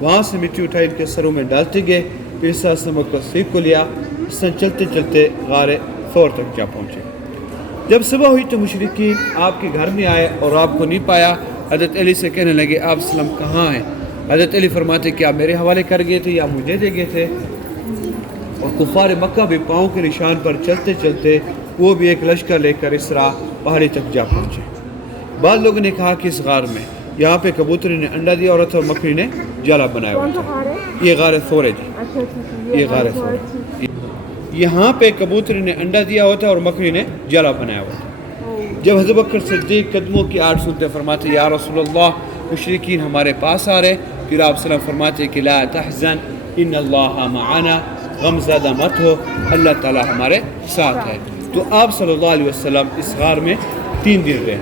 وہاں سے مٹی اٹھائی ان کے سروں میں ڈالتے گئے، پھر اس طرح سے مکہ سیکھ کو لیا، اس طرح چلتے چلتے غار ثور تک جا پہنچے۔ جب صبح ہوئی تو مشرکین آپ کے گھر میں آئے اور آپ کو نہیں پایا۔ حضرت علی سے کہنے لگے آپ وسلم کہاں ہیں؟ حضرت علی فرماتے کہ آپ میرے حوالے کر گئے تھے یا مجھے دے گئے تھے؟ اور کفار مکہ بھی پاؤں کے نشان پر چلتے چلتے وہ بھی ایک لشکر لے کر اس راہ پہاڑی تک جا پہنچے۔ بعض لوگوں نے کہا کہ اس غار میں یہاں پہ کبوتری نے انڈا دیا اور اور مکڑی نے جالا بنایا ہوا تھا۔ یہ غار ثور ہے جی، یہ غار ثور ہے۔ یہاں پہ کبوتری نے انڈا دیا ہوا تھا اور مکڑی نے جالا بنایا ہوا تھا۔ جب حضرت بکر صدیق قدموں کی آڑ سنتے فرماتے یا رسول اللہ مشرکین ہمارے پاس آ رہے، پھر آپ صلی اللہ علیہ وسلم فرماتے کہ لا تحزن ان اللہ معنا، غم زدہ مت ہو، اللہ تعالی ہمارے ساتھ ہے۔ تو آپ صلی اللہ علیہ وسلم اس غار میں 3 دن رہے۔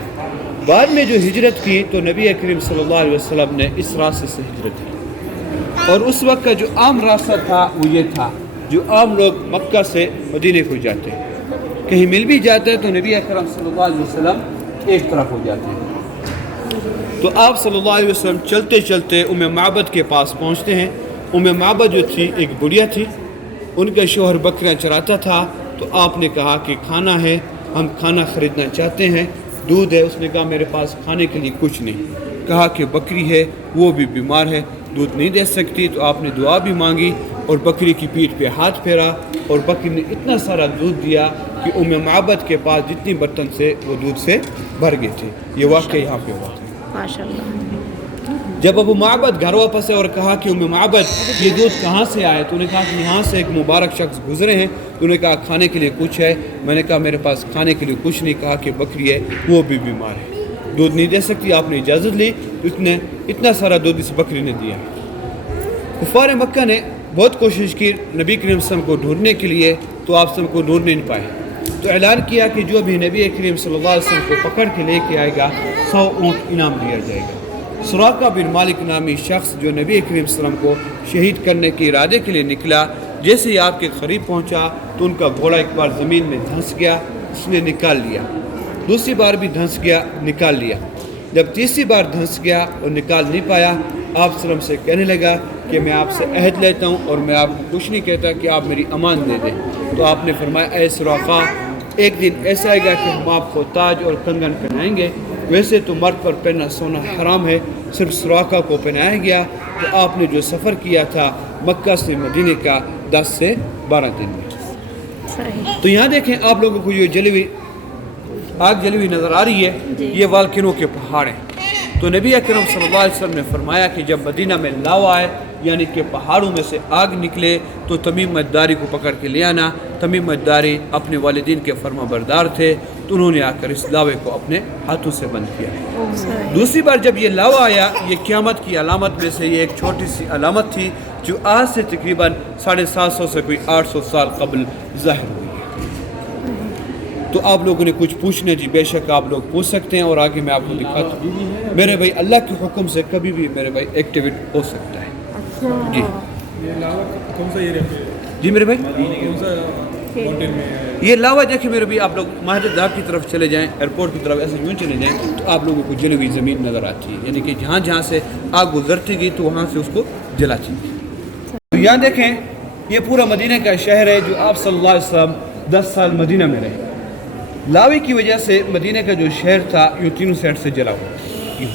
بعد میں جو ہجرت کی تو نبی کریم صلی اللہ علیہ وسلم نے اس راستے سے ہجرت کی، اور اس وقت کا جو عام راستہ تھا وہ یہ تھا جو عام لوگ مکہ سے مدینے کو جاتے ہیں، کہیں مل بھی جاتے ہیں تو نبی اکرم صلی اللہ علیہ وسلم ایک طرف ہو جاتے ہیں۔ تو آپ صلی اللہ علیہ وسلم چلتے چلتے معبد کے پاس پہنچتے ہیں۔ معبد جو تھی ایک بڑھیا تھی، ان کا شوہر بکریاں چراتا تھا، تو آپ نے کہا کہ کھانا ہے، ہم کھانا خریدنا چاہتے ہیں، دودھ ہے۔ اس نے کہا میرے پاس کھانے کے لیے کچھ نہیں۔ کہا کہ بکری ہے وہ بھی بیمار ہے، دودھ نہیں دے سکتی، تو آپ نے دعا بھی مانگی اور بکری کی پیٹھ پہ ہاتھ پھیرا، اور بکری نے اتنا سارا دودھ دیا کہ معبد کے پاس جتنی برتن سے وہ دودھ سے بھر گئی تھی۔ یہ واقعہ یہاں پہ ہوا تھا۔ ماشاءاللہ۔ جب ابو معبد گھر واپس ہے اور کہا کہ معبد یہ دودھ کہاں سے آئے، تو انہوں نے کہا کہ یہاں سے ایک مبارک شخص گزرے ہیں، تو انہوں نے کہا کھانے کے لیے کچھ ہے؟ میں نے کہا میرے پاس کھانے کے لیے کچھ نہیں۔ کہا کہ بکری ہے وہ بھی بیمار ہے، دودھ نہیں دے سکتی، آپ نے اجازت لی، تو اتنا سارا دودھ اس بکری نے دیا۔ کفار مکہ نے بہت کوشش کی نبی کریم صلی اللہ علیہ وسلم کو ڈھونڈنے کے لیے، تو آپ سب کو ڈھونڈ نہیں پائے، تو اعلان کیا کہ جو بھی نبی کریم صلی اللہ علیہ وسلم کو پکڑ کے لے کے آئے گا 100 اونٹ انعام دیا جائے گا۔ سراقہ بن مالک نامی شخص جو نبی کریم صلی اللہ علیہ وسلم کو شہید کرنے کے ارادے کے لیے نکلا، جیسے ہی آپ کے قریب پہنچا تو ان کا گھوڑا ایک بار زمین میں دھنس گیا، اس نے نکال لیا، دوسری بار بھی دھنس گیا، نکال لیا، جب تیسری بار دھنس گیا اور نکال نہیں پایا، آپ صلی اللہ علیہ وسلم سے کہنے لگا کہ میں آپ سے عہد لیتا ہوں اور میں آپ کو کچھ نہیں کہتا کہ آپ میری امان دے دیں۔ تو آپ نے فرمایا اے سراقہ، ایک دن ایسا آئے گا کہ ہم آپ کو تاج اور کنگن پہنائیں گے، ویسے تو مرد پر پہننا سونا حرام ہے، صرف سراقہ کو پہنایا گیا۔ تو آپ نے جو سفر کیا تھا مکہ سے مدینے کا 10 سے 12 دن میں۔ تو یہاں دیکھیں آپ لوگوں کو یہ آگ جلی ہوئی نظر آ رہی ہے، یہ والکنو کے پہاڑ ہیں۔ تو نبی اکرم صلی اللہ علیہ وسلم نے فرمایا کہ جب مدینہ میں لاوا آئے، یعنی کہ پہاڑوں میں سے آگ نکلے، تو تمیم الداری کو پکڑ کے لے آنا۔ تمیم الداری اپنے والدین کے فرما بردار تھے، تو انہوں نے آ کر اس لاوے کو اپنے ہاتھوں سے بند کیا۔ دوسری بار جب یہ لاوا آیا، یہ قیامت کی علامت میں سے یہ ایک چھوٹی سی علامت تھی جو آج سے تقریباً 750 سے کوئی 800 سال قبل ظاہر ہوئی۔ تو آپ لوگوں نے کچھ پوچھنے جی بے شک آپ لوگ پوچھ سکتے ہیں، اور آگے میں آپ کو دکھاتا ہوں۔ میرے بھائی اللہ کے حکم سے کبھی بھی میرے بھائی ایکٹیویٹ ہو سکتا ہے۔ جی یہ لاوا کون سا ایریا پہ؟ جی میرے بھائی کون سا ماؤنٹین میں ہے؟ یہ لاوا دیکھیں میرے بھائی، آپ لوگ مہاجر داب کی طرف چلے جائیں، ایئرپورٹ کی طرف ایسے یوں چلے جائیں تو آپ لوگوں کو جلی ہوئی زمین نظر آتی ہے، یعنی کہ جہاں جہاں سے آگ گزرتی گئی تو وہاں سے اس کو جلاتی گئی۔ تو یہاں دیکھیں یہ پورا مدینہ کا شہر ہے جو آپ صلی اللہ علیہ وسلم 10 سال مدینہ میں رہے۔ لاوے کی وجہ سے مدینہ کا جو شہر تھا یہ تینوں سائڈ سے جلا ہوا،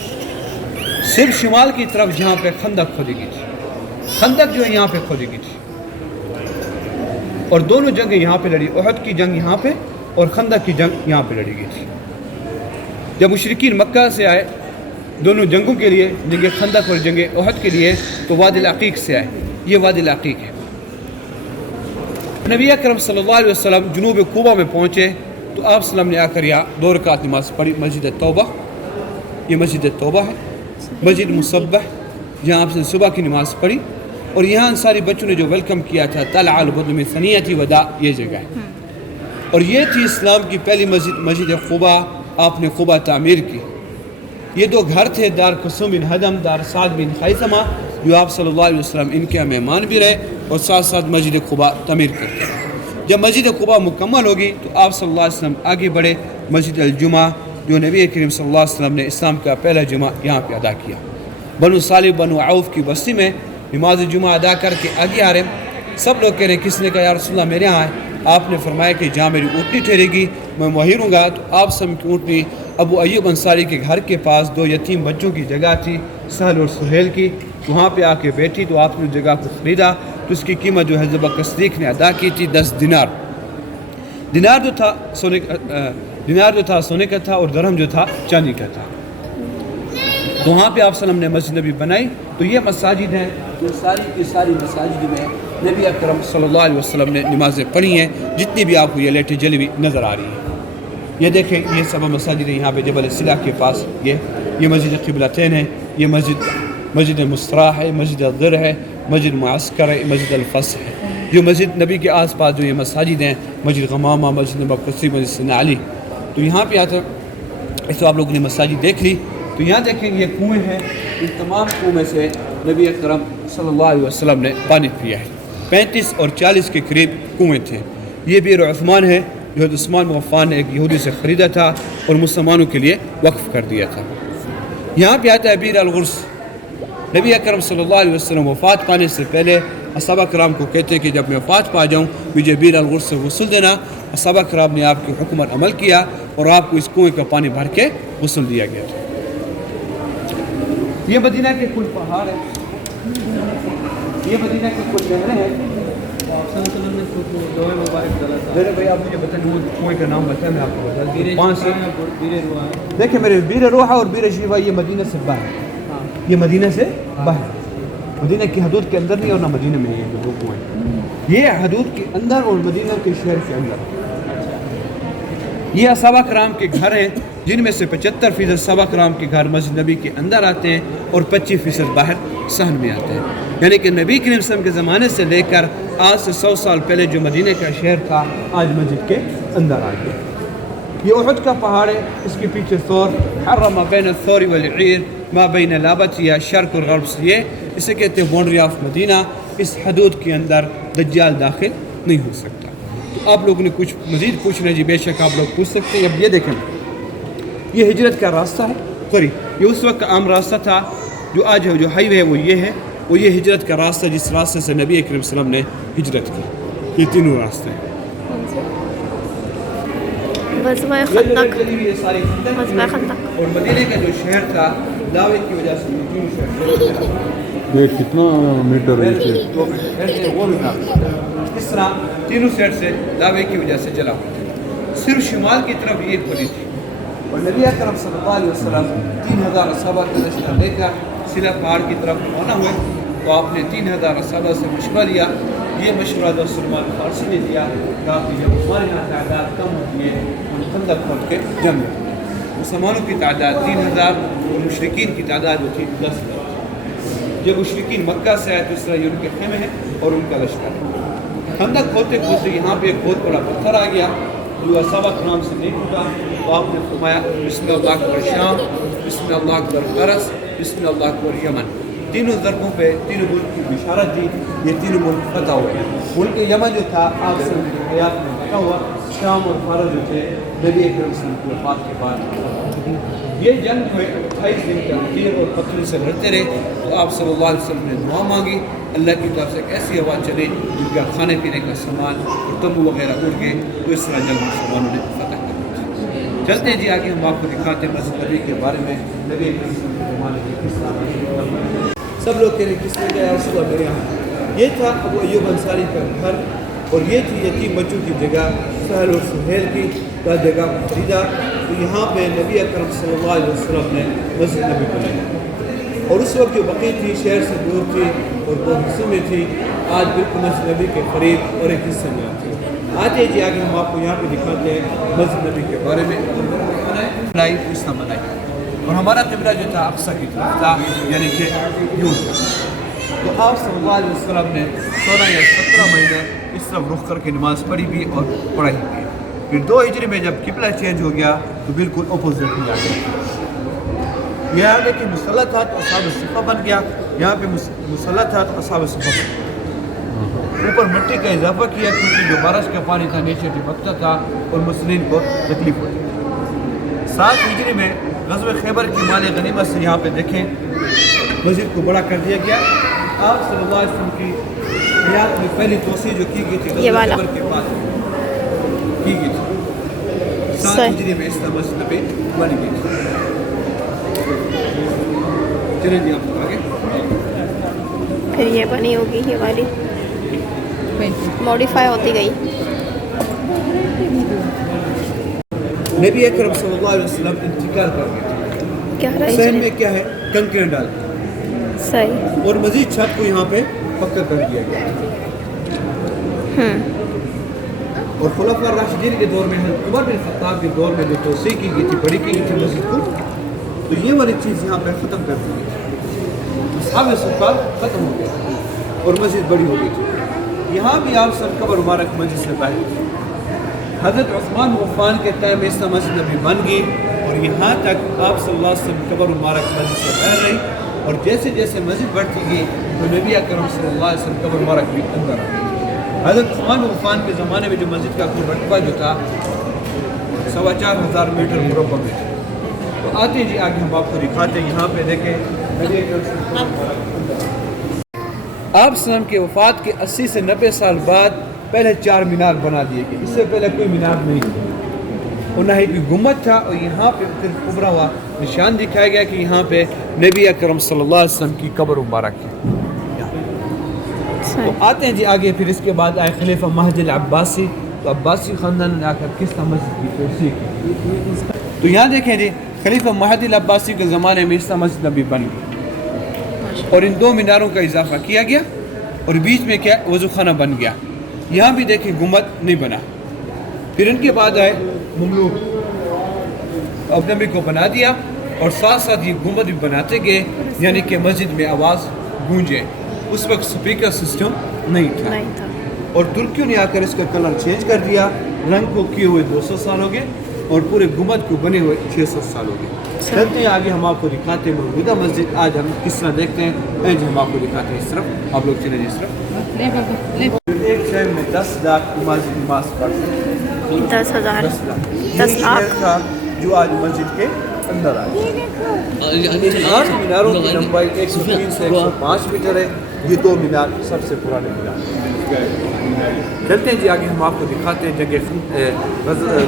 صرف شمال کی طرف جہاں پہ خندق کھودی گئی تھی، خندق جو ہے یہاں پہ کھودی گئی تھی، اور دونوں جنگیں یہاں پہ لڑی، احد کی جنگ یہاں پہ اور خندق کی جنگ یہاں پہ لڑی گئی تھی۔ جب مشرکین مکہ سے آئے دونوں جنگوں کے لیے، جنگ خندق اور جنگ احد کے لیے، تو وادی العقیق سے آئے، یہ وادی العقیق ہے۔ نبی اکرم صلی اللہ علیہ وسلم جنوب کوبا میں پہنچے تو آپ صلی اللہ علیہ وسلم نے آ کر یہاں 2 رکعت نماز پڑھی، مسجد توبہ، یہ مسجد توبہ ہے، مسجد مصبح جہاں آپ نے صبح کی نماز پڑھی، اور یہاں انصاری بچوں نے جو ویلکم کیا تھا طلع البدر من ثنیۃ وداع، یہ جگہ ہے، اور یہ تھی اسلام کی پہلی مسجد، مسجد قباء۔ آپ نے قباء تعمیر کی۔ یہ 2 گھر تھے، دار قسم بن ہدم، دار سعد بن خیثمہ، جو آپ صلی اللہ علیہ وسلم ان کے مہمان بھی رہے اور ساتھ ساتھ مسجد قباء تعمیر کرتے ہیں۔ جب مسجد قباء مکمل ہوگی تو آپ صلی اللہ علیہ وسلم آگے بڑھے مسجد الجمعہ، جو نبی کریم صلی اللہ علیہ وسلم نے اسلام کا پہلا جمعہ یہاں پہ ادا کیا۔ بنو صالح بنو عوف کی بستی میں نماز جمعہ ادا کر کے آگے آ رہے ہیں. سب لوگ کہہ رہے ہیں. کس نے کہا یا رسول اللہ میرے یہاں ہے. آپ نے فرمایا کہ جہاں میری اونٹنی ٹھہرے گی میں وہیں رہوں گا. تو آپ سم کی اونٹنی ابو ایوب انصاری کے گھر کے پاس 2 یتیم بچوں کی جگہ تھی سہل اور سہیل کی. وہاں پہ آ کے بیٹھی تو آپ نے اس جگہ کو خریدا. تو اس کی قیمت جو ہے حضرت بکر صدیق نے ادا کی تھی 10 دینار. دینار جو تھا سونے کا تھا اور درہم جو تھا چاندی کا تھا. تو وہاں پہ آپ صلی اللہ علیہ وسلم نے مسجد نبی بنائی. تو یہ مساجد ہیں جو ساری کی ساری مساجد میں نبی اکرم صلی اللہ علیہ وسلم نے نمازیں پڑھی ہیں. جتنی بھی آپ کو یہ لیٹیں جلی ہوئی نظر آ رہی ہیں. یہ دیکھیں یہ سب مساجد ہیں یہاں پہ جبل سلا کے پاس. یہ مسجد قبلتین ہے. یہ مسجد مستراح ہے. مسجد الضر ہے. مسجد معسکر ہے. مسجد الفصح ہے. جو مسجد نبی کے آس پاس جو یہ مساجد ہیں مسجد غمامہ مسجد بکسی مسجد سیدنا علی. تو یہاں پہ آتے اس تو آپ لوگوں نے مساجد دیکھ لی. تو یہاں دیکھیں یہ کنویں ہیں. ان تمام کنویں میں سے نبی اکرم صلی اللہ علیہ وسلم نے پانی پیا ہے. 35 اور 40 کے قریب کنویں تھے. یہ بئر عثمان ہے جو عثمان بن عفان نے ایک یہودی سے خریدا تھا اور مسلمانوں کے لیے وقف کر دیا تھا. یہاں پہ آتا ہے بئر الغرس. نبی اکرم صلی اللہ علیہ وسلم وفات پانے سے پہلے صحابہ کرام کو کہتے کہ جب میں وفات پا جاؤں مجھے بئر الغرس سے غسل دینا. صحابہ کرام نے آپ کے حکم پر عمل کیا اور آپ کو اس کنویں کا پانی بھر کے غسل دیا گیا تھا. یہ مدینہ کے کل پہاڑ ہیں. یہ مدینہ کے کل نہریں ہیں. میرے بھائی آپ مجھے بتائیں کنویں کا نام بتائیں میں آپ کو بتا دوں. 5 دیکھیں میرے بئر روحہ اور بئر شیفہ یہ مدینہ سے باہر. یہ مدینہ سے باہر مدینہ کی حدود کے اندر نہیں اور نہ مدینہ میں یہ جو کنویں یہ حدود کے اندر اور مدینہ کے شہر کے اندر. یہ صحابہ کرام کے گھر ہیں جن میں سے 75% صحابہ کرام کے گھر مسجد نبی کے اندر آتے ہیں اور 25% باہر صحن میں آتے ہیں. یعنی کہ نبی کریم صلی اللہ علیہ وسلم کے زمانے سے لے کر آج سے 100 سال پہلے جو مدینہ کا شہر تھا آج مسجد کے اندر آ گیا. یہ احد کا پہاڑ ہے. اس کے پیچھے ثور حرم بین الثور والعیر ما بین لابت یا شرق اور غرب سے یہ اسے کہتے ہیں باؤنڈری آف مدینہ. اس حدود کے اندر دجال داخل نہیں ہو سکتا. تو آپ لوگوں نے کچھ مزید پوچھنا ہے جی بے شک آپ لوگ پوچھ سکتے ہیں. اب یہ دیکھیں یہ ہجرت کا راستہ ہے قریب. یہ اس وقت کا عام راستہ تھا. جو آج جو ہائی وے ہے وہ یہ ہے. وہ یہ ہجرت کا راستہ جس راستے سے نبی کریم صلی اللہ علیہ وسلم نے ہجرت کی. یہ تینوں راستے ہیں. اور مدینے کا جو شہر تھا لاوے کی وجہ سے یہ کتنا میٹر ہے اس طرح تینوں سائڈ سے لاوے کی وجہ سے جلا ہوا تھا. صرف شمال کی طرف یہ کھلی تھی. اور نبی اکرم صلی اللہ علیہ وسلم 3000 صحابہ کا لشکر لے کر سلا پہاڑ کی طرف روانہ ہوئے. تو آپ نے 3000 صحابہ سے مشورہ لیا. یہ مشورہ جو سلمان فارسی نے دیا کہ آپ کی جب ہمارے یہاں تعداد کم ہوتی ہے ہم خندق کھود کے جنگ میں مسلمانوں کی تعداد 3000 اور مشرکین کی تعداد جو تھی 10,000. جب مشرکین مکہ سے آئے تو اس طرح یہ ان کے خیمے ہیں اور ان کا لشکر. خندق کھودتے کھودتے یہاں پہ ایک بہت بڑا پتھر آ گیا جو صحابہ کرام سے نہیں ٹوٹا. تو آپ نے فرمایا بسم اللہ اکبر شام, بسم اللہ اکبر فرس, بسم اللہ اکبر یمن. تینوں ضربوں پہ تینوں ملک کی بشارت دی. یہ تینوں ملک فتح ہوئے. ملک یمن جو تھا آپ سے حیات میں فتح ہوا. شام اور فارس جو تھے نبی اکرم صلی اللہ علیہ وسلم کی وفات کے بعد یہ جنگ جو ہے 28 دن کا تیر اور پتھر سے لڑتے رہے. تو آپ صلی اللہ علیہ وسلم نے دعا مانگی. اللہ کی طرف سے ایک ایسی ہوا چلی جن کا کھانے پینے کا سامان اور تمبو وغیرہ اڑ گئے. تو اس طرح جنگ مسلمانوں نے فتح کر دی. چلتے جی آگے ہم آپ کو دکھاتے ہیں مسجد نبی کے بارے میں. نبی اکرم صلی اللہ علیہ وسلم سب لوگ کہہ رہے کس نے کہا رسول اللہ میرے یہاں. یہ تھا ابو ایوب انصاری کا گھر اور یہ تھی یتیم بچوں کی جگہ سہل اور سہیل کی کا جگہ خریدا. تو یہاں پہ نبی اکرم صلی اللہ علیہ وسلم نے مسجد نبی بنائی. اور اس وقت جو بقی تھی شہر سے دور تھی اور 2 حصوں میں تھی. آج بالکل مسجد نبی کے قریب اور ایک حصے میں آتی. آتے جی آگے ہم آپ کو یہاں پہ دکھاتے ہیں مسجد نبی کے بارے میں. بنائی اس طرح بنائی اور ہمارا قبلہ جو تھا اقصی کی طرف تھا یعنی کہ یوں. تو آپ صلی اللہ علیہ وسلم نے 16 یا 17 مہینے اس طرف رخ کر کے نماز پڑھی بھی اور پڑھائی بھی. پھر 2 ہجری میں جب قبلہ چینج ہو گیا تو بالکل اپوزٹ ہو گیا. یہاں دیکھیں مصلی تھا تو اصحاب الصفہ بن گیا. یہاں پہ مصلی تھا تو اصحاب الصفہ بن گیا. اوپر مٹی کا اضافہ کیا کیونکہ جو بارش کا پانی تھا نیچے ٹپکتا تھا اور مسلمین کو تکلیف ہوتی تھی. 7 ہجری میں غزوہ خیبر کی مال غنیمت سے یہاں پہ دیکھیں مسجد کو بڑا کر دیا گیا. آپ صلی اللہ علیہ وسلم کی حیات میں پہلی توسیع جو کی گئی تھی یہ والا غزوہ خیبر کے بعد کی گئی تھی 7 ہجری میں اس مسجد نبی بن گئی تھی. چلیں جی آپ آگے. پھر یہ بنی ہوگی یہ والی موڈیفائی ہوتی گئی. نبی اکرم صلی اللہ علیہ وسلم انتقال کر گئے تھے. کیا رہی صحن میں کیا ہے کنکر ڈال صحیح. اور مزید چھت کو یہاں پہ پکا کر دیا گیا. اور خلفاء الراشدین کے دور میں حضرت عمر بن خطاب کے دور میں جو توسیع کی گئی تھی بڑی کی گئی تھی مسجد کو تو یہ والی چیز یہاں پہ ختم کر دی گئی تھی. اصحاب صفہ ختم ہو گیا اور مسجد بڑی ہو گئی تھی. یہاں بھی آپ سب قبر مبارک مسجد سے باہر. حضرت عثمان غفان کے ٹائم اس مسجد نبی بن گئی اور یہاں تک آپ صلی اللہ علیہ وسلم قبر مبارک مسجد سے باہر رہی. اور جیسے جیسے مسجد بڑھتی گئی تو نبی اکرم صلی اللہ علیہ وسلم قبر مبارک بھی اندر آ گئی. حضرت عثمان غفان کے زمانے میں جو مسجد کا کوئی رقبہ جو تھا 4,500 میٹر مربع میں تھا. تو آتے جی آگے ہم آپ کو دکھاتے ہیں. یہاں پہ دیکھیں آپ وسلم کے وفات کے 80 سے 90 سال بعد پہلے 4 مینار بنا دیے گئے. اس سے پہلے کوئی مینار نہیں تھا اور نہ ہی کوئی گنبد تھا. اور یہاں پہ پھر ابھرا ہوا نشان دکھایا گیا کہ یہاں پہ نبی اکرم صلی اللہ علیہ وسلم کی قبر مبارک ہے. تو آتے ہیں جی آگے. پھر اس کے بعد آئے خلیفہ مہدی العباسی. تو عباسی خاندان نے آ کر کس طرح مسجد کی توسیع کی. تو یہاں دیکھیں جی خلیفہ مہدی العباسی کے زمانے میں اس طرح مسجد نبی بن گئی اور ان 2 میناروں کا اضافہ کیا گیا اور بیچ میں کیا وضو خانہ بن گیا. یہاں بھی دیکھیں گنبد نہیں بنا. پھر ان کے بعد آئے مملوک اب نبی کو بنا دیا اور ساتھ ساتھ یہ گنبد بھی بناتے گئے یعنی کہ مسجد میں آواز گونجے. اس وقت سپیکر سسٹم نہیں تھا اور ترکیوں نے آ کر اس کا کلر چینج کر دیا. رنگ کو کیے ہوئے 200 سال ہو گئے اور پورے گنبد کو بنے ہوئے 600 سال ہو گئے. چلتے ہیں آگے. ہم آپ کو دکھاتے ہیں موجودہ مسجد آج ہم کس طرح دیکھتے ہیں. ہم آپ کو دکھاتے ہیں اس طرف. آپ لوگ چلیں اس طرف. ایک شہر میں 10 لاکھ نماز پڑھتے ہیں. 10,000 10 لاکھ تھا جو آج مسجد کے اندر آئے. 8 میناروں کی لمبائی 103 سے 105 میٹر ہے. یہ 2 مینار سب سے پرانے مینار. چلتے ہیں جی آگے. ہم آپ کو دکھاتے ہیں جگہ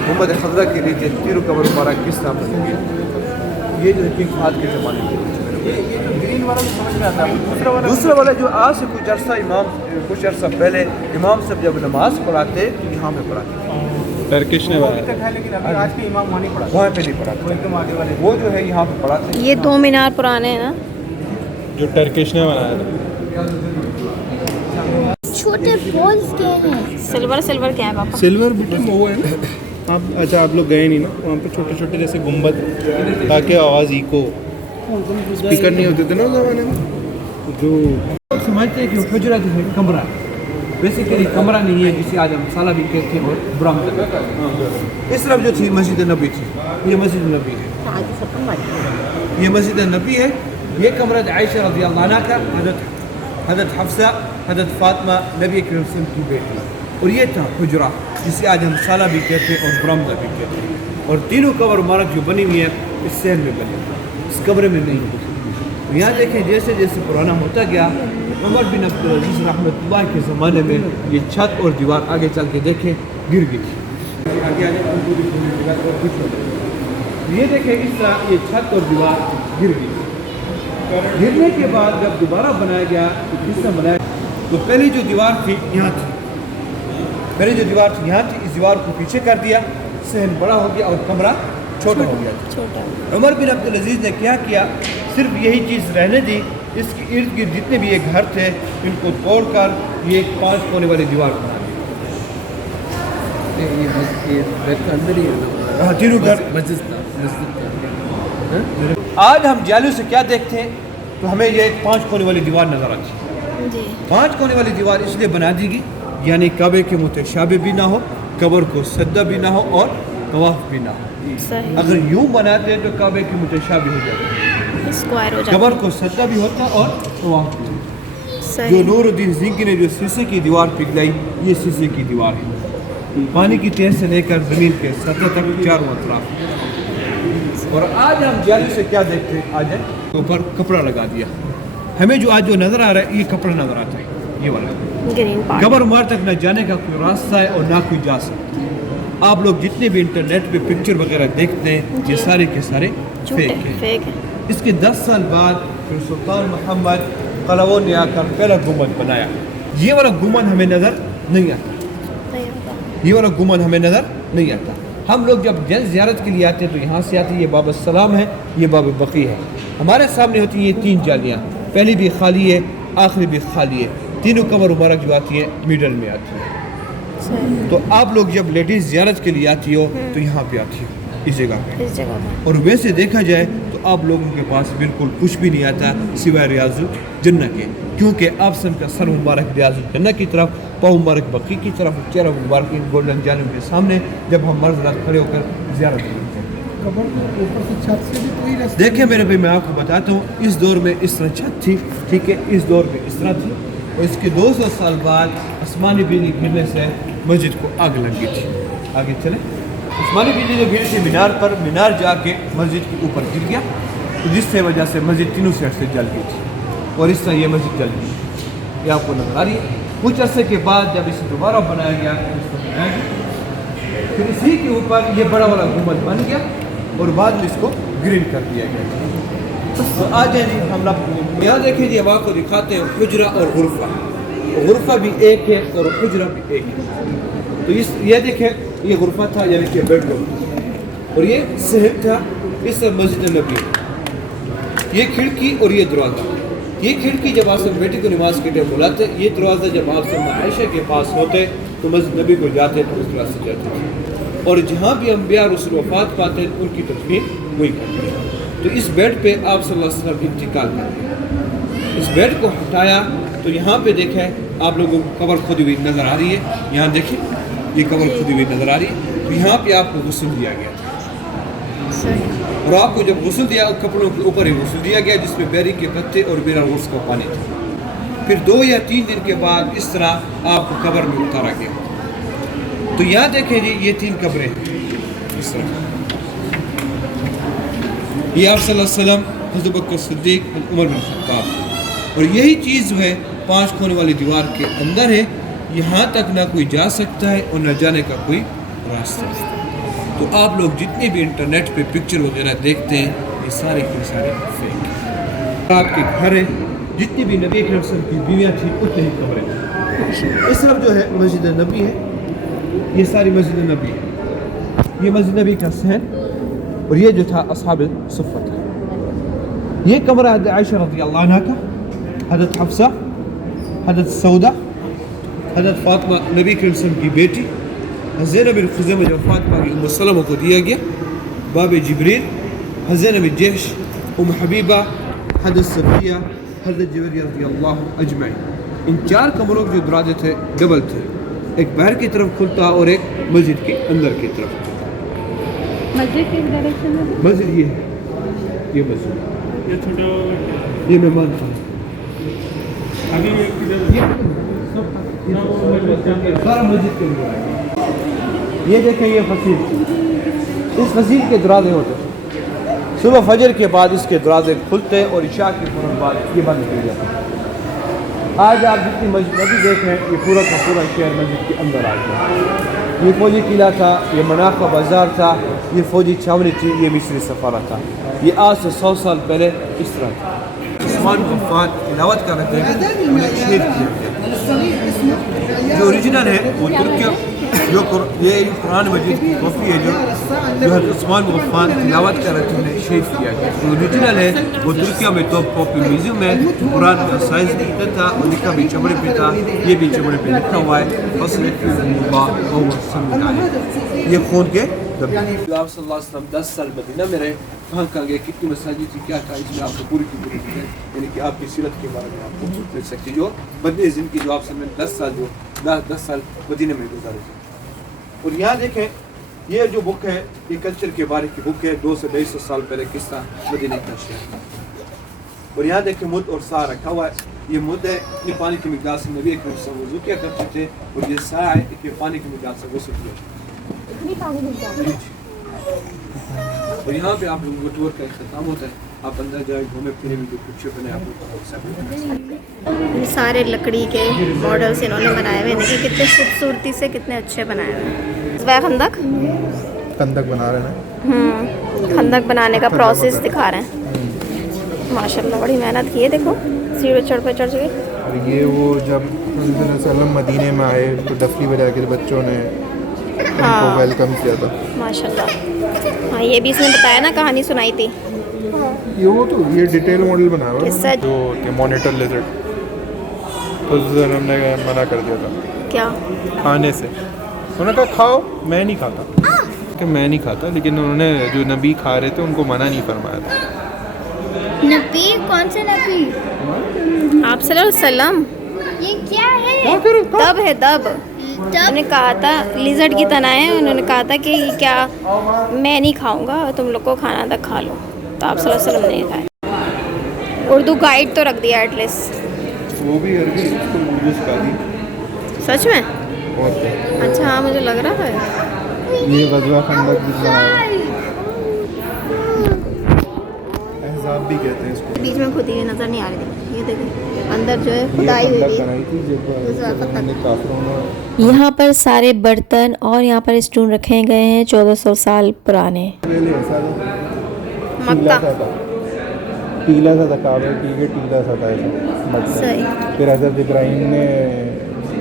گنبد خضرا کے نیچے تیر و قبر مبارک کس طرح بنی ہے. یہ جو ہے فہد کے زمانے کے گرین والا سمجھ میں آتا ہے. دوسرا والا جو آج سے کچھ عرصہ پہلے امام صاحب جب نماز پڑھاتے یہاں پہ پڑھاتے. ٹرکش نے بنایا تھا. لیکن ابھی آج کے امام وہاں نہیں پڑھاتے. وہاں پہ نہیں پڑھاتے. وہ ایک دم آگے والے وہ جو ہے یہاں پہ پڑھاتے. یہ 2 مینار پرانے ہیں نا جو ٹرکش نے بنایا تھا. چھوٹے بولز کے ہیں. سلور کیا ہے پاپا؟ سلور بیٹا وہ ہے نا. آپ اچھا آپ لوگ گئے نہیں نا وہاں پہ چھوٹے چھوٹے جیسے گنبد تاکہ آواز ایکو اسپیکر نہیں ہوتے تھے نا اس زمانے میں. جو سمجھتے ہیں کہ حجرہ جو ہے کمرہ بیسیکلی کمرہ نہیں ہے جسے آج ہم مسالہ بھی کہتے ہیں اور برآمدہ. اس طرف جو تھی مسجد نبی تھی. یہ مسجد نبی ہے. یہ مسجد نبی ہے. یہ کمرہ عائشہ رضی اللہ عنہ کا حضرت حفصہ حضرت فاطمہ نبی کریم صلی اللہ علیہ وسلم کی بیٹی. اور یہ تھا حجرہ جسے آج ہم مسالہ بھی کہتے ہیں اور برآمدہ بھی کہتے ہیں. اور تینوں قبر مبارک جو بنی ہوئی ہے اس شہر میں بنی اس کمرے میں نہیں. یہاں دیکھیں جیسے جیسے پرانا ہوتا گیا عمر بن عبدالعزیز رحمۃ اللہ کے زمانے میں یہ چھت اور دیوار آگے چل کے دیکھیں گر گئی. یہ دیکھیں اس طرح یہ چھت اور دیوار گر گئی. گرنے کے بعد جب دوبارہ بنایا گیا تو کس طرح بنایا تو پہلی جو دیوار تھی یہاں تھی. پہلی جو دیوار تھی یہاں تھی. اس دیوار کو پیچھے کر دیا. صحن بڑا ہو گیا اور کمرہ چھوٹا ہو گیا. عمر بن عبدالعزیز نے کیا صرف یہی چیز رہنے دی. اس کے ارد گرد جتنے بھی یہ گھر تھے ان کو توڑ کر یہ 5 کونے والی دیوار بنا دی. تینوں گھر آج ہم جالو سے کیا دیکھتے ہیں تو ہمیں یہ 5 کونے والی دیوار نظر آتی ہے. 5 کونے والی دیوار اس لیے بنا دی گئی یعنی کعبے کے متشابہ بھی نہ ہو, قبر کو سجدہ بھی نہ ہو اور طواف بھی نہ ہو. اگر یوں بناتے ہیں تو کعبے کے متشابہ ہو جاتے ہیں. قبر کو سجدہ بھی ہوتا اور طواف بھی ہوتا. جو نور الدین زنکی نے جو شیشے کی دیوار پگھلائی یہ شیشے کی دیوار ہے. پانی کی تہ سے لے کر زمین کے سطح تک چاروں اطراف. اور آج ہم جالو سے کیا دیکھتے ہیں آج اوپر کپڑا لگا دیا ہمیں جو آج جو نظر آ رہا ہے یہ کپڑا نظر آتا ہے, یہ والا گرین پارٹ. قبر مار تک نہ جانے کا کوئی راستہ ہے اور نہ کوئی جا سکتا ہے. آپ لوگ جتنے بھی انٹرنیٹ پہ پکچر وغیرہ دیکھتے ہیں یہ سارے کے سارے فیک ہیں. فیک ہے. اس کے 10 سال بعد پھر سلطان محمد قلاوون نے آ کر پہلا گنبد بنایا. یہ والا گنبد ہمیں نظر نہیں آتا, یہ والا گنبد ہمیں نظر نہیں آتا. ہم لوگ جب جلد زیارت کے لیے آتے ہیں تو یہاں سے آتے ہیں, یہ باب السلام ہے, یہ باب بقی ہے. ہمارے سامنے ہوتی ہیں یہ 3 جالیاں, پہلی بھی خالی ہے, آخری بھی خالی ہے. تینوں قبر مبارک جو آتی ہیں میڈل میں آتی ہیں. تو آپ لوگ جب لیڈیز زیارت کے لیے آتی ہو تو یہاں پہ آتی ہو اس جگہ پہ. اس جگہ پر. اور ویسے دیکھا جائے تو آپ لوگوں کے پاس بالکل کچھ بھی نہیں آتا سوائے ریاض الجنہ کے, کیونکہ آپ سن کا سر مبارک ریاض الجنہ کی طرف, پاؤں مبارک بقی کی طرف, چہرہ مبارک گولڈن جانب کے سامنے جب ہم مرد رات کھڑے ہو کر زیارت کرتے ہیں. دیکھیں میرے بھائی, میں آپ کو بتاتا ہوں, اس دور میں اس طرح چھت تھی, ٹھیک ہے, اس دور میں اس طرح تھی, اور اس کے 200 سال بعد آسمانی بجلی گرنے سے مسجد کو آگ لگ گئی تھی. آگے چلیں. آسمانی بجلی جو گری تھی مینار پر, مینار جا کے مسجد کے اوپر گر گیا, جس سے وجہ سے مسجد تینوں سائڈ سے جل گئی تھی, اور اس طرح یہ مسجد جل گئی. یہ آپ کو نظر آ رہی ہے. کچھ عرصے کے بعد جب اسے دوبارہ بنایا گیا, پھر اسی کے اوپر یہ بڑا والا گنبد بن گیا, اور بعد میں اس کو گرین کر دیا گیا. تو آ جائیں جی ہم لوگ یہاں دیکھیں جی, اب آپ کو دکھاتے ہیں حجرہ اور غرفہ. غرفہ بھی ایک ہے اور حجرہ بھی ایک ہے. تو یہ دیکھیں, یہ غرفہ تھا یعنی کہ بیڈ روم, اور یہ صحن تھا, اس طرح مسجد نبی. یہ کھڑکی اور یہ دروازہ. یہ کھڑکی جب آپ سب بیٹی کو نماز کے لیے بلاتے, یہ دروازہ جب آپ سب عائشہ کے پاس ہوتے تو مسجد نبی کو جاتے تو اس طرح سے جاتے, اور جہاں بھی انبیاء رسول وفات پاتے ہیں ان کی تدفین وہی کرتے ہیں. تو اس بیڈ پہ آپ صلی اللہ علیہ وسلم انتقال کرتے. اس بیڈ کو ہٹایا تو یہاں پہ دیکھیں آپ لوگوں کو قبر کھودی ہوئی نظر آ رہی ہے. یہاں دیکھیں یہ قبر کھودی ہوئی نظر آ رہی ہے. تو یہاں پہ آپ کو غسل دیا گیا تھا, اور آپ کو جب غسل دیا کپڑوں کے اوپر ہی غسل دیا گیا جس میں بیری کے پتے اور بیرا غوث کا پانی تھا. پھر 2 یا 3 دن کے بعد اس طرح آپ کو قبر میں اتارا گیا. تو یہاں دیکھیں جی یہ 3 قبریں ہیں اس طرح. یہ آپ صلی اللہ علیہ وسلم, حضرت بکر صدیق, عمر بن خطاب, اور یہی چیز جو ہے 5 کونے والی دیوار کے اندر ہے. یہاں تک نہ کوئی جا سکتا ہے اور نہ جانے کا کوئی راستہ ہے. تو آپ لوگ جتنے بھی انٹرنیٹ پہ پکچر وغیرہ دیکھتے ہیں یہ سارے کے سارے فیک ہیں. آپ کے گھر ہیں, جتنی بھی نبی کریم صلی اللہ علیہ وسلم کی بیویاں تھیں اتنے ہی قبریں ہیں. اس طرف جو ہے مسجد نبی ہے, یہ ساری مسجد نبی ہے. یہ مسجد نبی کا صحن, اور یہ جو تھا اصحاب صفہ تھا. یہ کمرہ حضرت عائشہ رضی اللہ عنہ کا, حضرت حفصہ, حضرت سودہ, حضرت فاطمہ نبی کریم صلی اللہ علیہ وسلم کی بیٹی, زینب بن خزیمہ جو فاطمہ کی ام سلمہ کو دیا گیا, باب جبریل, زینب بن جحش, ام حبیبہ, حضرت صفیہ, حضرت جبریل رضی اللہ اجمعین. ان 4 کمروں کے جو دروازے تھے ڈبل تھے, ایک باہر کی طرف کھلتا اور ایک مسجد کے اندر کی طرف. مسجد کس ڈائریکشن میں؟ مسجد یہ ہے, یہ مسجد, یہ چھوٹا یہ مہمان تھا. سارا مسجد کے اندر ہے. یہ دیکھیں یہ فصیل, اس فصیل کے دروازے ہوتے, صبح فجر کے بعد اس کے دروازے کھلتے اور عشاء کے فوراً بعد یہ بند کر جاتے. آج آپ جتنی مسجد نبی دیکھ رہے ہیں یہ پورا کا پورا شہر مسجد کے اندر آ گیا. یہ فوجی قلعہ تھا, یہ مناقہ بازار تھا, یہ فوجی چھاونی تھی, یہ مصری سفارہ تھا. یہ آج سے 100 سال پہلے اس طرح تھا. عثمان غفار تلاوت کر رہے تھے, انہیں شہید کیا گیا. جو اوریجنل ہے وہ ترکیہ, جو یہ قرآن مجید کی کاپی ہے جو حضرت عثمان غفار تلاوت کر رہے تھے انہیں شہید کیا گیا. جو اوریجنل ہے وہ ترکیہ میں ٹاپ کاپی میوزیم میں قرآن کا سائز لکھا تھا, اور لکھا بھی چمڑے پہ تھا, یہ بھی چمڑے پہ لکھا ہوا ہے. یہ خون کے دب. آپ صلی اللہ علیہ وسلم 10 سال مدینہ میں رہے, کہاں کہاں گئے, کتنی مساجد تھی, کیا تھا, اس میں آپ کو پوری کی پوری ہے, یعنی کہ آپ کی سیرت کے بارے میں آپ کو مل سکتی. جو بدنی زندگی جو آپ سے 10 سال مدینہ میں گزارے تھے. اور یہاں دیکھیں یہ جو بک ہے یہ کلچر کے بارے کی بک ہے, 200 سے 250 سال پہلے کس طرح مدینہ کا شہر. اور یہاں دیکھیں مد اور سا رکھا ہوا ہے. یہ مد ہے, یہ پانی کی مقدار سے نبی اکرم صلی اللہ علیہ وسلم وضو کیا کرتے تھے, اور یہ سا ہے کہ پانی کی مقدار سے غسل کیا. اتنی پانی مل جاتی ہے. اور یہاں پہ آپ لوگوں کو ٹور کا اختتام ہوتا ہے. آپ اندر جائیں, گھومے پھرے بھی, جو پکچر بنے آپ لوگ کو سب. یہ سارے لکڑی کے ماڈلس انہوں نے بنائے ہوئے ہیں. دیکھیں کتنے خوبصورتی سے کتنے اچھے بنائے ہوئے ہیں. زبیر خندق خندق بنا رہے ہیں. خندق بنانے کا پروسیس دکھا رہے ہیں. ماشاء اللہ بڑی محنت کی ہے. دیکھو سیڑھی چڑھ پہ چڑھ کے. اور یہ وہ جب حضرت صلی اللہ علیہ وسلم مدینے میں آئے تو ڈفلی بجا کے بچوں نے ان کو ویلکم کیا تھا. ماشاء اللہ. ہاں یہ بھی اس نے بتایا نا, کہانی سنائی تھی. یہ ڈیٹیل ماڈل بنا ہوا قصہ ہے جو کہ مانیٹر لیزرڈ, تو ہم نے منع کر دیا تھا کیا کھانے سے. انہوں نے کہا کھاؤ, میں نہیں کھاتا, کہ میں نہیں کھاتا, لیکن انہوں نے جو نبی کھا رہے تھے ان کو منع نہیں فرمایا تھا. نبی کون سے نبی؟ آپ صلی اللہ علیہ وسلم. یہ کیا ہے؟ دب ہے دب. انہوں نے کہا تھا لیزرڈ کی طرح ہے. انہوں نے کہا تھا کہ یہ کیا میں نہیں کھاؤں گا, تم لوگ کو کھانا تھا کھا لو. تو آپ صلی اللہ علیہ وسلم نے کھایا. اردو گائیڈ تو رکھ دیا ایٹ لیسٹ. وہ بھی عربی اس کو اردو سکھا دی. سچ میں؟ اور کیا, اچھا ہاں مجھے لگ رہا تھا. یہ غزوہ خندق بھی بنایا, احزاب بھی کہتے ہیں اس کو. بیچ میں کھدی ہوئی نظر نہیں آ رہی تھی. یہ دیکھیں اندر جو ہے کھدائی ہوئی خندق ہے. بنائی تھی جب ہم نے کافروں نے. یہاں پر سارے برتن اور یہاں پر اسٹون رکھے گئے ہیں 1400 سال پرانے. پہلے ایسا مکہ ٹیلا سا تھا, کعبہ کے ٹیلا سا تھا ایسا. صحیح. پھر حضرت ابراہیم نے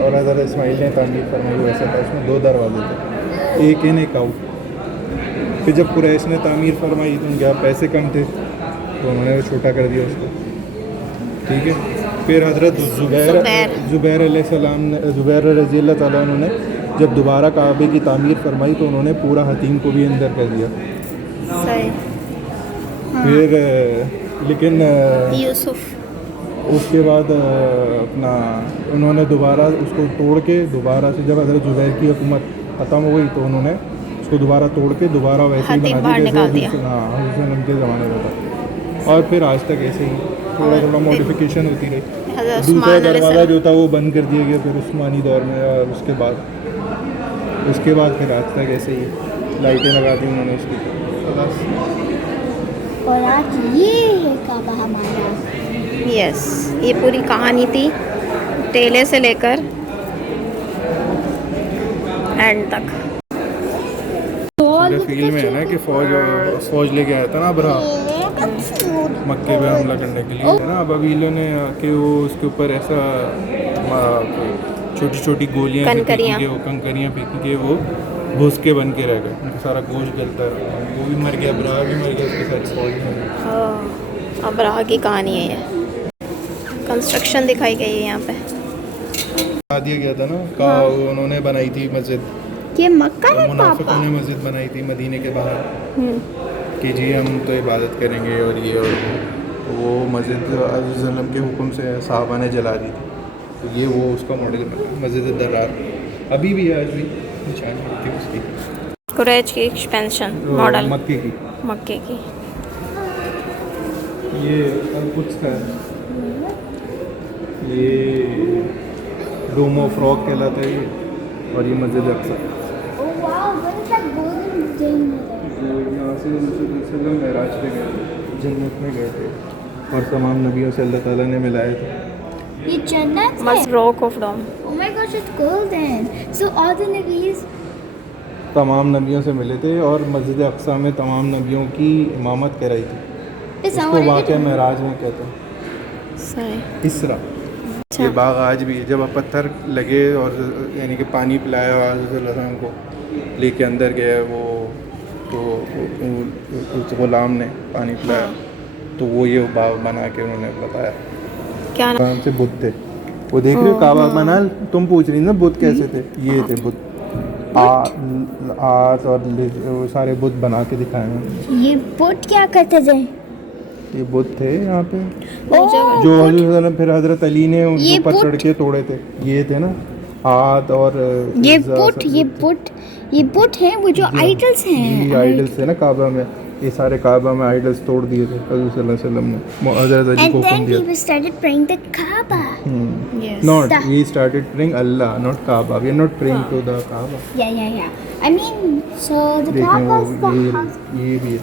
اور حضرت اسماعیل نے تعمیر فرمائی, ویسا تھا. اس میں 2 دروازے تھے, ایک ان ایک آؤٹ. پھر جب قریش نے تعمیر فرمائی تو ان کے پیسے کم تھے تو انہوں نے وہ چھوٹا کر دیا اس کو. ٹھیک ہے. پھر حضرت زبیر علیہ السلام نے, زبیر رضی اللہ تعالیٰ عنہ نے جب دوبارہ کعبے کی تعمیر فرمائی تو انہوں نے پورا حتیم کو بھی اندر کر دیا. صحیح. پھر لیکن یوسف اس کے بعد اپنا انہوں نے دوبارہ اس کو توڑ کے دوبارہ سے, جب حضرت زبیر کی حکومت ختم ہو گئی تو انہوں نے اس کو دوبارہ توڑ کے دوبارہ ویسے ہی بنا دیا جیسے حضرت وسلم کے زمانے میں تھا. اور پھر آج تک ایسے ہی تھوڑا تھوڑا ماڈیفیکیشن ہوتی رہی. دوسرا دروازہ جو تھا وہ بند کر دیا گیا پھر عثمانی دور میں, اور اس کے بعد پھر آج تک ایسے ہی لائٹیں لگا دی انہوں نے اس کی. اور آج یہ ہے کعبہ ہمارا. یس, یہ پوری کہانی تھی ٹیلے سے لے کر اینڈ تک. فیل میں ہے نا کہ فوج لے کے آیا تھا نا ابرہا مکے پہ حملہ کرنے کے لیے, ہے نا. اب ابیلوں نے کہ وہ اس کے اوپر ایسا چھوٹی چھوٹی گولیاں کنکریاں پھینکی کہ وہ بھوسکے بن کے رہ گئے. ان کا سارا گوشت جلتا ہے. وہ بھی مر گیا, ابرہا بھی مر گیا, اس کے ساتھ فوج میں. ابرہا کی کہانی ہے. یہ کنسٹرکشن دکھائی گئی ہے یہاں پہ. بتا دیا گیا تھا نا, انہوں نے بنائی تھی مسجد. یہ مکہ ہے منافقوں نے مسجد بنائی تھی مدینے کے باہر کہ جی ہم تو عبادت کریں گے, اور یہ اور وہ مسجد علیہ وسلم کے حکم سے صحابہ نے جلا دی تھی. تو یہ وہ اس کا ماڈل مسجد الدرار ابھی بھی ہے, آج بھی نشانی ہوتی ہے اس کی. قریش کی ایکسپینشن ماڈل مکے کی. کی. یہ القدس کا ہے, یہ ڈوم آف راک کہلاتا ہے یہ, اور یہ مسجد اقصی. یہاں سے وسلم معراج پہ گئے تھے, جنت میں گئے تھے, اور تمام نبیوں سے اللہ تعالیٰ نے ملائے تھے. یہ جنت مس rock of dome. Oh my gosh, it's golden. So all the nabies تمام نبیوں سے ملے تھے, اور مسجد اقصی میں تمام نبیوں کی امامت کرائی تھی. اس کو واقعہ معراج میں کہتے ہیں. صحیح. اسرا. یہ باغ آج بھی جب پتھر لگے اور یعنی کہ پانی پلایا حضرت اللہ علیہ وسلم کو لے کے اندر گیا وہ, تو غلام نے پانی پلایا تو وہ یہ باغ بنا کے انہوں نے بتایا. کیا نام سے بدھ تھے وہ, دیکھ رہے ہو کعبہ بنا. تم پوچھ رہی نا بدھ کیسے تھے, یہ تھے بدھ. آج اور سارے بدھ بنا کے دکھائے ہیں. یہ بت کیا کرتے تھے؟ یہ بدھ تھے یہاں پہ جو حضرت پھر حضرت علی نے ان کے اوپر چڑھ کے توڑے تھے. یہ تھے نا ہاتھ, اور یہ بت ہیں وہ جو آئیڈلس ہیں. یہ آئیڈلس تھے نا کعبہ میں, یہ سارے کعبہ میں آئیڈلس توڑ دیے تھے حضرت صلی اللہ علیہ وسلم نے. حضرت علی کو حکم دیا. And then we started praying the Kaaba. Not we started praying Allah, not Kaaba. We are not praying to the Kaaba. Yeah. I mean, so the Kaaba is the house. یہ بھی ہے.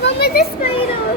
Mama, this spider.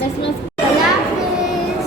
That's not Hafiz.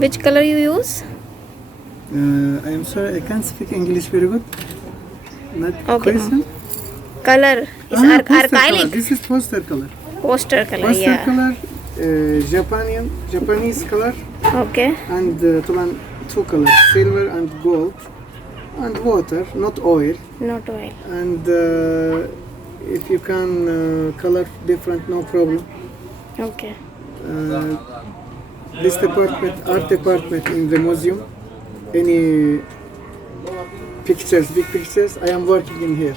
Which color you use? I am sorry, I can't speak English very good. Not Okay. question. Color is Poster color. acrylic. This is poster color. Poster color, Poster yeah. color, Japanese color, Okay. and طبعا two colors, silver and gold, and water, not oil. Not oil. And if you can color different, no problem. Okay. This department, art department in the museum, any pictures, big pictures, I am working in here.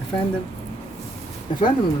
I found them. I found them.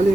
Ali.